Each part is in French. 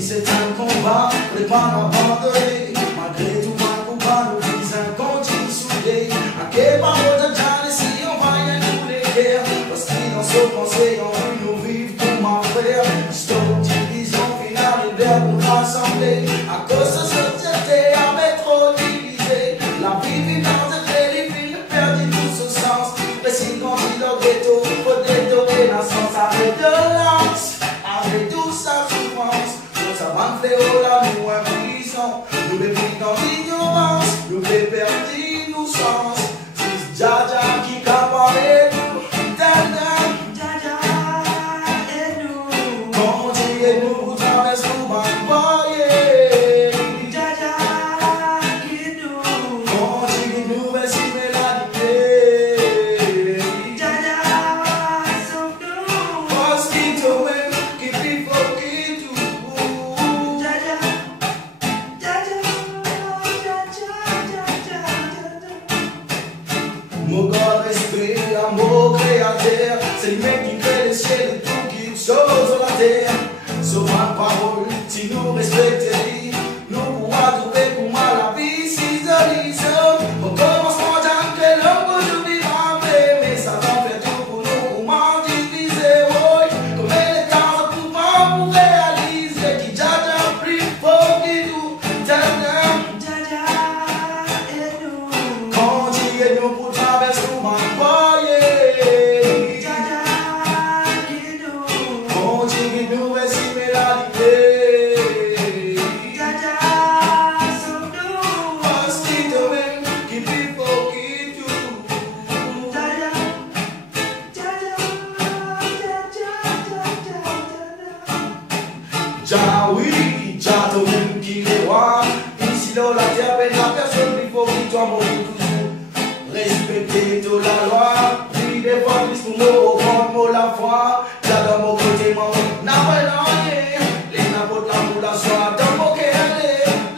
C'est un combat, on n'est pas abandonné. Malgré tout, ma combat nous vise un continu soudé. À quel moment de Jeanne, si on va y nous les guerres. Parce qu'ils dans ce conseil, on veut nous vivre pour ma frère. Stop, division finale, et l'air pour rassembler. À cause de société, avec trop divisé. La vie vivante de les filles perdit tout ce sens. Précis quand il au ghetto, faut détourner la sens. Avec de l'anxe, avec tout sa souffrance. Ça va me faire là, nous impuissants. Nous les pris dans l'ignorance, nous les perdus innocence. C'est JAH qui capable nous. JAH et nous. Quand tu es nous, traverse nous, m'envoyer. JAH et nous. Quand tu es nous, merci, mélodie. JAH sauve nous. Parce qu'il te met, qui vit pour qui tout. Mon God, respect, amour créateur, c'est le mec qui crée les ciels et tout qui chose sur la terre. Sur ma parole, si nous respectons, nous pourrons trouver pour moi la vie si isolise. On commence par dire que l'homme aujourd'hui va paix, mais ça va faire tout pour nous, pour m'en diviser. Oui, comme les temps pour pas pour réaliser qui JAH plus fort que nous. JAH et nous. Quand tu es nous pour traverser nous, m'envoyer. JAH et nous. Quand tu es nous, merci, mélodie. JAH sauve nous. Parce qu'il te met, qui vit pour qui tout. JAH, oui, JAH, toi même qui est roi. Ici dans la terre, ben la personne qui faut qu'il toi mon toujours. Respecter toute la loi. Puis des fois, plus pour nous, reprendre mot la foi. JAH dans mon côté, mon n'a pas l'envie. Les n'importe la pour la soie, dans mon cœur,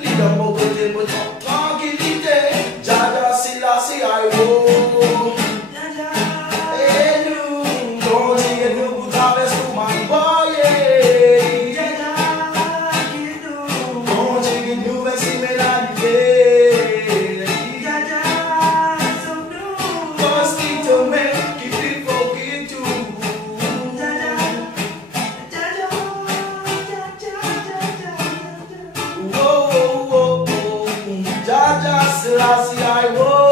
les dans mon côté, mon tranquillité. JAH, c'est là, c'est AIDE. Et nous, continuez-nous pour traverser tout, my boy. Continue-nous, merci, mélodie. Parce qu'il te met, qui vit pour qui tout. Oh, oh, oh, oh. JAH, c'est là, c'est AIDE.